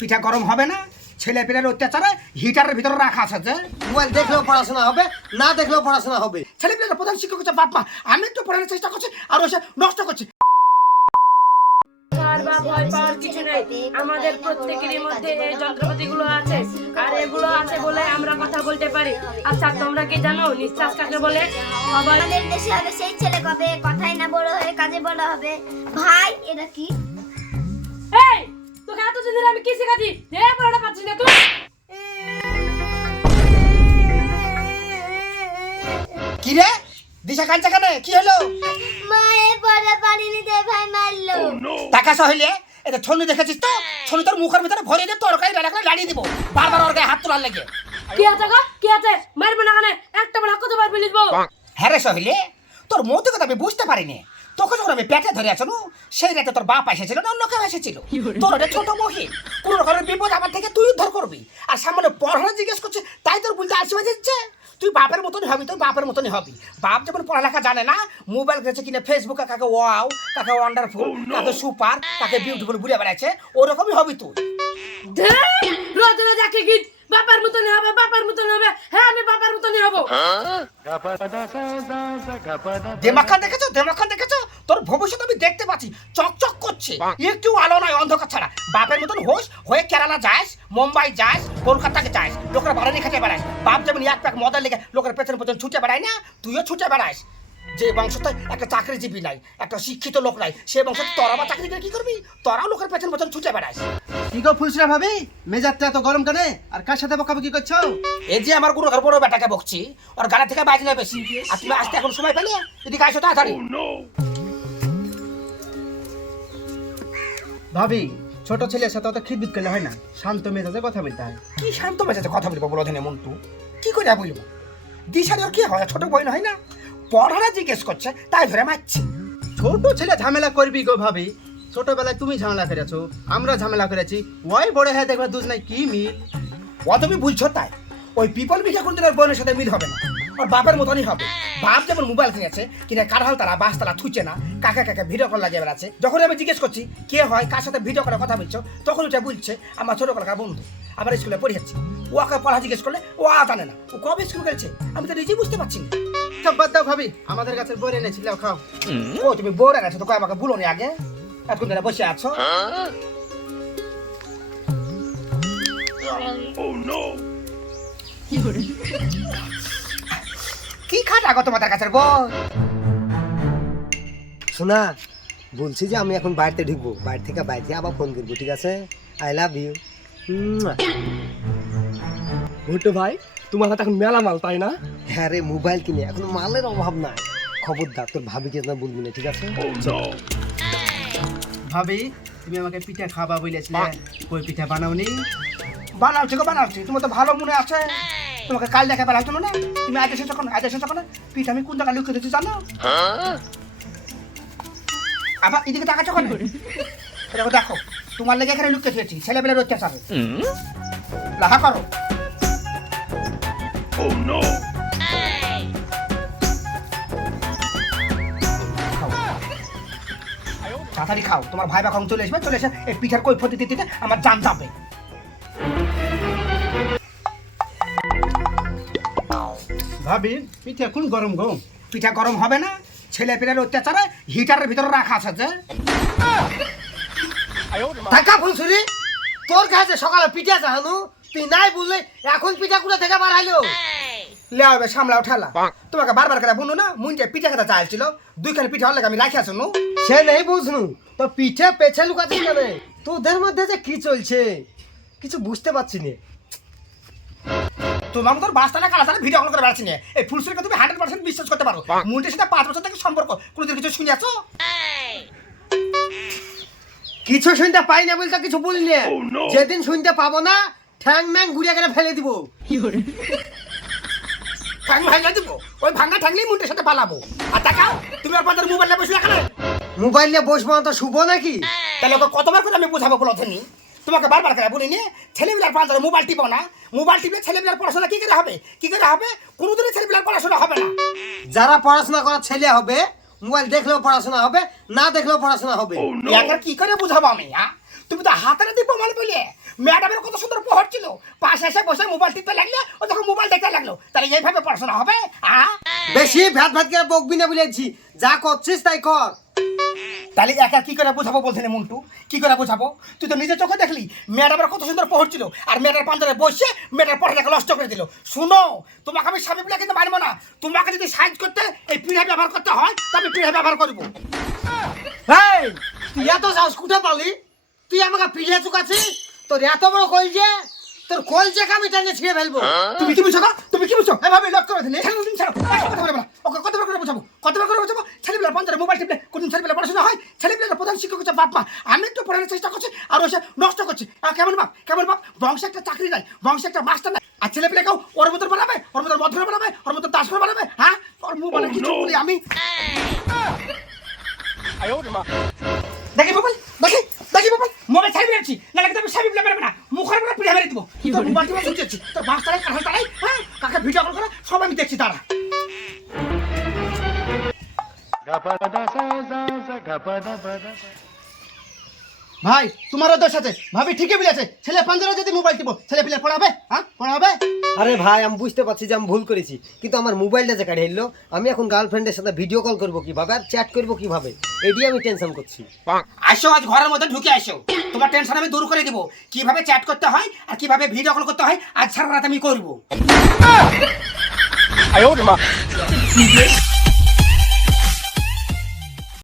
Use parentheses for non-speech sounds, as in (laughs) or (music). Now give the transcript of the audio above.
পিঠা গরম হবে না ছেলে পেলের অত্যাচারে হিটারের ভিতরে রাখা আছে যে মোবাইল দেখলেও পড়াশোনা হবে না দেখলেও পড়াশোনা হবে। ছেলে পেলের প্রধান শিক্ষক হচ্ছে বাপ মা আমি একটু পড়ানোর চেষ্টা করছি আর ওসে নষ্ট করছি। বা ভয় পাওয়ার কিছু নেই আমাদের প্রত্যেকেরই মধ্যে এই যন্ত্রপাতিগুলো আছে আর এগুলো আছে বলে আমরা কথা বলতে পারি। আচ্ছা তোমরা কি জানো নিঃশ্বাস কাকে বলে? আমাদের দেশে হবে সেই ছেলে কবে? কথাই না বড় হয়ে কাজে বড় হবে। ভাই এটা কি? এই! তোকে এত দিন আমি কি শেখাচ্ছি? যে পড়াটা পাচ্ছিস না তুই। কি রে? দিশা কাঞ্চা কানে? কি হলো? মায়ে পড়া পারিনি দে ভাই মারলো। টাকা সহিলে এটা ছনু দেখেছিস তো? ছনু তোর মুখের ভিতরে ভরে দিয়ে তরকারি রান্না করে লাড়িয়ে দিব। বারবার ওর গায়ে হাত তোলার লেগে। কি আছে গো? কি আছে? মারবে না কানে? একটা বেলা কতবার বলিস বউ? হ্যাঁ রে সহিলে তোর মতো কথা আমি বুঝতে পারিনি। তোকে যখন আমি পেটে ধরে আছো সেই রাতে তোর বাপ এসেছিল না অন্য কেউ এসেছিল তোর ওটা ছোট কোন রকমের বিপদ আমার থেকে তুই উদ্ধার করবি। আর সামনে পড়াশোনা জিজ্ঞেস করছে তাই তোর বলতে তুই বাপের মতনই হবি তুই বাপের মতনই হবি। বাপ যেমন পড়ালেখা জানে না মোবাইল গেছে কিনে ফেসবুকে কাকে ওয়াও কাকে ওয়ান্ডারফুল কাকে সুপার কাকে বিউটিফুল ঘুরে বেড়াচ্ছে ওরকমই হবি তুই। রোজ রোজ একই গীত বাবার মতনই হবে বাবার মতনই হবে হ্যাঁ আমি বাবার মতনই হব। দেমাখান দেখেছ? দেমাখান দেখেছ? তোর ভবিষ্যৎ আমি দেখতে পাচ্ছি চকচক করছে। একটু আলো নয় অন্ধকার ছাড়া। বাপের মতন হোস হয়ে কেরালা যাস মুম্বাই যাস কলকাতাকে যাস। লোকের বাড়ি নিয়ে খেতে বেড়াস বাপ যেমন এক প্যাক মদের লেগে লোকের পেছনে পেছনে ছুটে বেড়ায় না তুইও ছুটে বেড়াস। যে বংশতে একটা চাকরিজীবী নাই একটা শিক্ষিত লোক নাই সে বংশ তোরা বা চাকরি করে কি করবি? তোরাও লোকের পেছনে পেছনে ছুটে বেড়াস। কি গো ফুলসরা ভাবি? মেজাজটা এত গরম কেন? আর কার সাথে বকাবকি করছ? এই যে আমার গুরুধর বড় বেটাকে বকছি ওর গালা থেকে বাজলে বেশি। আর তুমি আসতে এখন সময় পেলে? এদিকে আসো তাড়াতাড়ি। ভাবি ছোট ছেলের সাথে অত খিদবিদ করলে হয় না। শান্ত মেজাজে কথা বলতে হয়। কি শান্ত মেজাজে কথা বলব বলো ধনে মন্টু? কি করে বলব? দিশার কি হয়? ছোট বই হয় না? পড়াটা জিজ্ঞেস করছে তাই ধরে মারছি। ছোট ছেলে ঝামেলা করবি গো ভাবি। ছোটবেলায় তুমি ঝামেলা করেছ আমরা ঝামেলা করেছি। ওই বড় হয়ে দেখবে দুজ নাই কি মিল? ও তুমি বুঝছ তাই? ওই পিপল বিঘা কোন বোনের সাথে মিল হবে না। ওর বাপের মতনই হবে। বাপ যেমন মোবাইল কিনেছে কিনে কারহাল তারা বাস তারা থুইছে না কাকা কাকা ভিডিও কল লাগিয়ে বেড়াচ্ছে যখন আমি জিজ্ঞেস করছি কে হয় কার সাথে ভিডিও কলে কথা বলছো তখন ওটা বলছে আমার ছোট কলকার বন্ধু আমার স্কুলে পড়িয়েছি ও ওকে পড়া জিজ্ঞেস করলে ও আ জানে না ও কবে স্কুল গেছে আমি তো নিজেই বুঝতে পারছি না সব বাদ দাও ভাবি আমাদের কাছে বই এনেছিল খাও ও তুমি বোরে গেছো তো কয় আমাকে বলো নি আগে এতক্ষণ ধরে বসে আছো কি খাটা তোমাদের কাছে গো শোনা বলছি যে আমি এখন বাড়িতে ঢুকবো। বাড়ি থেকে বাইরে আবার ফোন করব ঠিক আছে? আই লাভ ইউ ভুট্টো ভাই তোমার হাতে এখন মেলা মাল তাই না? হ্যাঁ রে মোবাইল কিনে। এখন মালের অভাব নাই। খবরদার তোর ভাবিকে না বলবি না ঠিক আছে? ভাবি তুমি আমাকে পিঠা খাবা বলেছিলে। কই পিঠা বানাওনি? বানাচ্ছি গো বানাচ্ছি তোমার তো ভালো মনে আছে। তোমাকে কাল দেখা বেড়াচ্ছিল না? তুমি আজ এসেছ কেন আজ এসেছ কেন পিঠ আমি কোন জায়গায় লুকিয়ে দিচ্ছি জানো? আবার এদিকে তাকাচ্ছ কেন? দেখো দেখো তোমার লেগে এখানে লুকিয়ে দিয়েছি ছেলেবেলের অত্যাচারে। লাহা করো। খাও। তাড়াতাড়ি খাও। তোমার ভাই বা চলে আসবে? চলে এসে এই পিঠার কই ফতি দিতে দিতে আমার জান যাবে। ভাবি পিঠা কোন গরম গো? পিঠা গরম হবে না ছেলে পেলের অত্যাচারে হিটারের ভিতরে রাখা আছে যে। টাকা ফুলছুরি তোর কাছে সকালে পিঠা জানো তুই নাই বুঝলে এখন পিঠা কুড়া থেকে বাড়াইলো এবার সামলাও ঠেলা। তোমাকে বারবার করে বলুন না মুন্টে পিঠা খেতে চাইছিল দুইখানে পিঠা হলে আমি রাখি আছো নু সে নেই বুঝনু তো পিঠে পেছে লুকাচ্ছিস কেন? তোদের মধ্যে যে কি চলছে কিছু বুঝতে পারছি না। তোমার তোর বাসটালে কালা তালে ভিডিও কল করে বেড়াচ্ছি না। এই ফুলসুরিকে তুমি হান্ড্রেড পার্সেন্ট বিশ্বাস করতে পারো। মুন্টের সাথে পাঁচ বছর থেকে সম্পর্ক কোনোদিন কিছু শুনে আছো? কিছু শুনতে পাই না বলতে কিছু বলিনি যেদিন শুনতে পাবো না ঠ্যাং ম্যাং ঘুরিয়ে গেলে ফেলে দিব। ঠ্যাং ভাঙা দিব। ওই ভাঙা ঠ্যাংলেই মুন্টের সাথে পালাবো। আর দেখাও তুমি ওর পাঁচের মোবাইলে বসে এখানে? মোবাইল নিয়ে বসবো না তো শুভ নাকি? তাহলে ওকে কতবার করে আমি বোঝাবো বলো ধনি তোমাকে বারবার করে বলিনি ছেলেবিলার পাঁচজনে মোবাইল টিপো না। মোবাইল টিপলে ছেলেবিলার পড়াশোনা কি করে হবে? কি করে হবে? কোনোদিনই ছেলেবিলার পড়াশোনা হবে না। যারা পড়াশোনা করার ছেলে হবে মোবাইল দেখলেও পড়াশোনা হবে না দেখলেও পড়াশোনা হবে। একে কি করে বুঝাবো আমি হ্যাঁ? তুমি তো হাতে দিয়ে প্রমাণ পেলে। ম্যাডামের কত সুন্দর পড় ছিল। পাশে এসে বসে মোবাইল টিপতে লাগলে ও তখন মোবাইল দেখতে লাগল। তাহলে এইভাবে পড়াশোনা হবে হ্যাঁ? বেশি ভ্যাট ভ্যাট করে বকবি না বলেছি। যা করছিস তাই কর। তাহলে একা কি করে বোঝাবো বলছেন মন্টু কি করে বোঝাবো তুই তো নিজের চোখে দেখলি ম্যাডামের কত সুন্দর পড় ছিল আর মেয়েটার পাঞ্জারে বসে মেয়েটার পড়াটাকে নষ্ট করে দিল শুনো তোমাকে আমি স্বামী বলে কিন্তু মানবো না তোমাকে যদি সাইজ করতে এই পিঠা ব্যবহার করতে হয় তবে পিঠা ব্যবহার করব এই তুই এত সাহস কুঠে পালি তুই আমাকে পিলে চুকাছিস তোর এত বড় যে তোর কলজেকে আমি টেনে ছিঁড়ে ফেলব তুমি কি বুঝছ তুমি কি বুঝছ এভাবে লক করে দিলে। ওকে কতবার করে বোঝাবো কতবার করে বোঝাবো পঞ্চারে মোবাইল টিপলে কোন ছেলেবেলা পড়াশোনা হয়? ছেলেবেলার প্রধান শিক্ষক হচ্ছে বাপ মা। আমি একটু পড়ানোর চেষ্টা করছি আর ওসে নষ্ট করছি। আর কেমন বাপ? কেমন বাপ? বংশে একটা চাকরি নাই বংশে একটা মাস্টার নাই। আর ছেলেপেলেকেও ওর মতন বানাবে ওর মতন মধ্যে বানাবে ওর মতন দাস বানাবে হ্যাঁ? ওর মোবাইলে কিছু বলি আমি। (laughs) দেখি মোবাইল দেখি দেখি মোবাইল মোবাইল ছাড়ি বেরোচ্ছি না কিন্তু আমি বলে বেরোবে না। মুখের উপরে পিড়ে মেরে দিব। তোর মোবাইল টিপে তোর বাস তালাই কাঁঠাল তালাই হ্যাঁ? কাকে ভিডিও কল করে? সব আমি দেখছি তারা ভাই তোমারও দোষ আছে। ভাবি ঠিকই বলেছে। ছেলে পাঞ্জারা যদি মোবাইল টিপো ছেলে পিলে পড়াবে হ্যাঁ পড়াবে? আরে ভাই আমি বুঝতে পারছি যে আমি ভুল করেছি কিন্তু আমার মোবাইলটা যে কাটে এলো আমি এখন গার্লফ্রেন্ডের সাথে ভিডিও কল করব কীভাবে আর চ্যাট করব কীভাবে এটি আমি টেনশন করছি। আসো আজ ঘরের মধ্যে ঢুকে আসো। তোমার টেনশন আমি দূর করে দিব। কীভাবে চ্যাট করতে হয় আর কীভাবে ভিডিও কল করতে হয় আজ সারা রাত আমি করব।